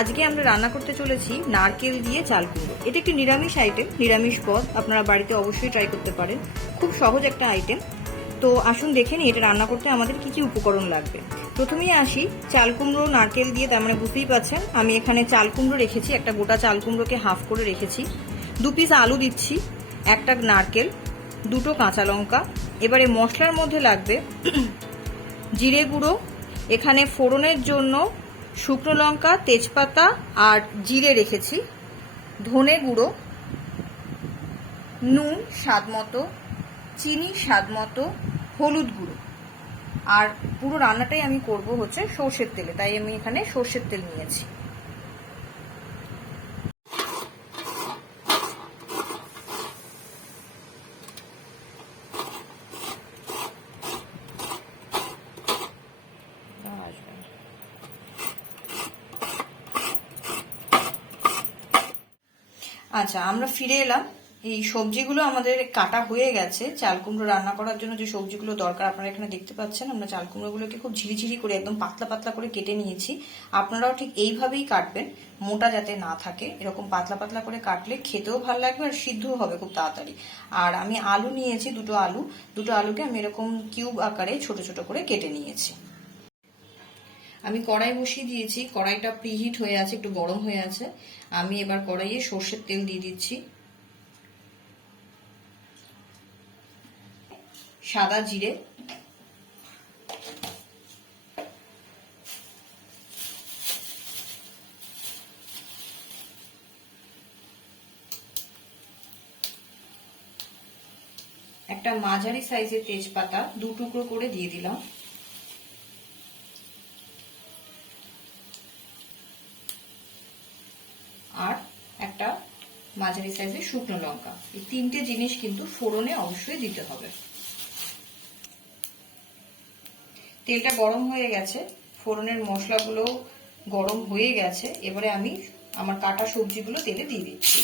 আজকে আমরা রান্না করতে চলেছি নারকেল দিয়ে চাল কুমড়ো। এটা একটি নিরামিষ আইটেম, নিরামিষ পদ। আপনারা বাড়িতে অবশ্যই ট্রাই করতে পারেন, খুব সহজ একটা আইটেম। তো আসুন দেখে নিই এটা রান্না করতে আমাদের কি কি উপকরণ লাগবে। প্রথমেই আসি চাল কুমড়ো নারকেল দিয়ে, তার মানে বুঝতেই পারছেন আমি এখানে চাল কুমড়ো রেখেছি, একটা গোটা চাল কুমড়োকে হাফ করে রেখেছি। 2 পিস আলু দিচ্ছি, একটা নারকেল, 2টো কাঁচা লঙ্কা। এবারে মশলার মধ্যে লাগবে জিরে গুঁড়ো, এখানে ফোড়নের জন্য শুকনো লঙ্কা, তেজপাতা আর জিরে রেখেছি, ধনে গুঁড়ো, নুন স্বাদ মতো, চিনি স্বাদ মতো, হলুদ গুঁড়ো। আর পুরো রান্নাটাই আমি করব হচ্ছে সর্ষের তেলে, তাই আমি এখানে সর্ষের তেল নিয়েছি। আচ্ছা, আমরা ফিরে এলাম। এই সবজিগুলো আমাদের কাটা হয়ে গেছে। চাল কুমড়ো রান্না করার জন্য যে সবজিগুলো দরকার আপনারা এখানে দেখতে পাচ্ছেন। আমরা চাল কুমড়োগুলোকে খুব ঝিরিঝিরি করে একদম পাতলা পাতলা করে কেটে নিয়েছি। আপনারাও ঠিক এইভাবেই কাটবেন, মোটা যাতে না থাকে। এরকম পাতলা পাতলা করে কাটলে খেতেও ভালো লাগবে আর সিদ্ধও হবে খুব তাড়াতাড়ি। আর আমি আলু নিয়েছি, দুটো আলুকে আমি এরকম কিউব আকারে ছোট ছোট করে কেটে নিয়েছি। আমি কড়াই বসিয়ে দিয়েছি, কড়াইটা প্রিহিট হয়ে আছে, একটু গরম হয়ে আছে। আমি এবার কড়াইয়ে সর্ষের তেল দিয়ে দিচ্ছি, সাদা জিরে, একটা মাঝারি সাইজের তেজপাতা 2 টুকরো করে দিয়ে দিলাম, আর একটা মাঝারি সাইজের শুকনো লঙ্কা। এই 3টে জিনিস কিন্তু ফোড়নে অবশ্যই দিতে হবে। তেলটা গরম হয়ে গেছে, ফোড়নের মশলাগুলো গরম হয়ে গেছে। এবারে আমি আমার কাটা সবজিগুলো তেলে দিয়ে দিচ্ছি।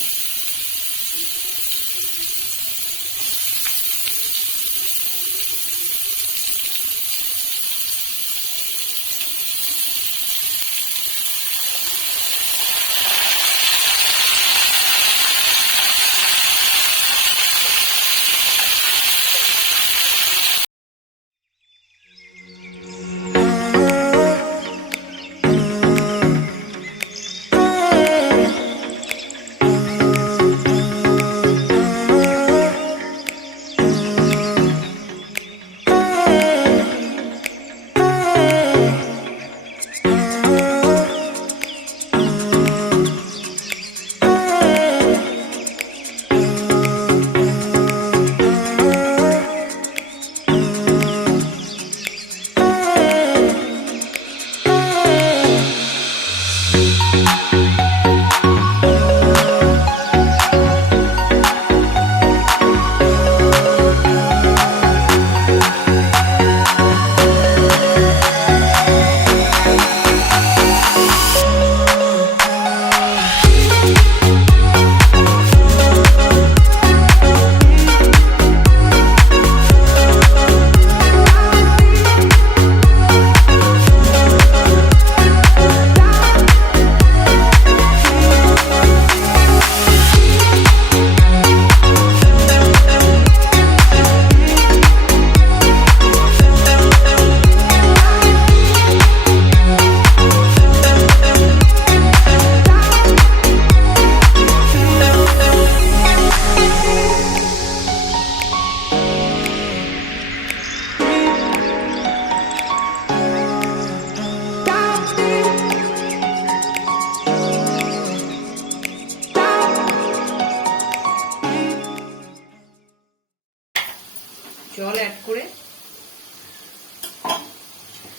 জল অ্যাড করে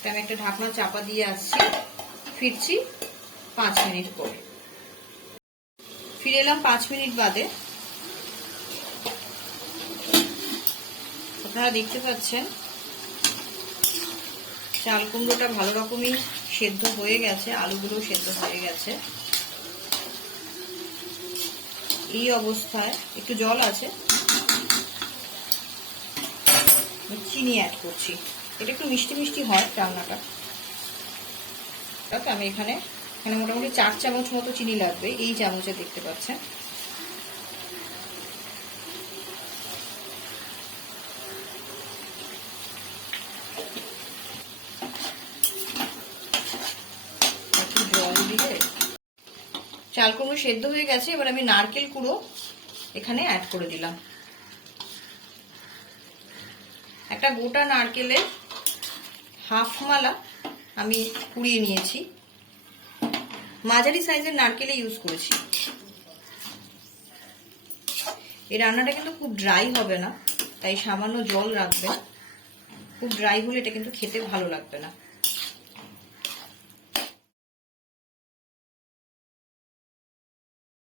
আমি একটা ঢাকনা চাপা দিয়ে আসছি, ফিরছি 5 মিনিট পরে। ফিরে এলাম 5 মিনিট বাদে। আপনারা দেখতে পাচ্ছেন চাল কুমড়োটা ভালো রকমই সেদ্ধ হয়ে গেছে, আলুগুলো সেদ্ধ হয়ে গেছে। এই অবস্থায় একটু জল আছে, চিনি অ্যাড করছি। এটা একটু মিষ্টি মিষ্টি হয় রান্নাটা। আমি এখানে এখানে মোটামুটি 4 চামচ মতো চিনি লাগবে, এই চামচে দেখতে পাচ্ছেন। একটু জল দিয়ে চাল কুমড়ো সেদ্ধ হয়ে গেছে। এবার আমি নারকেল কুড়ো এখানে অ্যাড করে দিলাম। একটা গোটা নারকেলের হাফ মালা আমি কুড়িয়ে নিয়েছি, মাঝারি সাইজের নারকেলে ইউজ করেছি। এই রান্নাটা কিন্তু খুব ড্রাই হবে না, তাই সামান্য জল রাখবেন। খুব ড্রাই হলে এটা কিন্তু খেতে ভালো লাগবে না।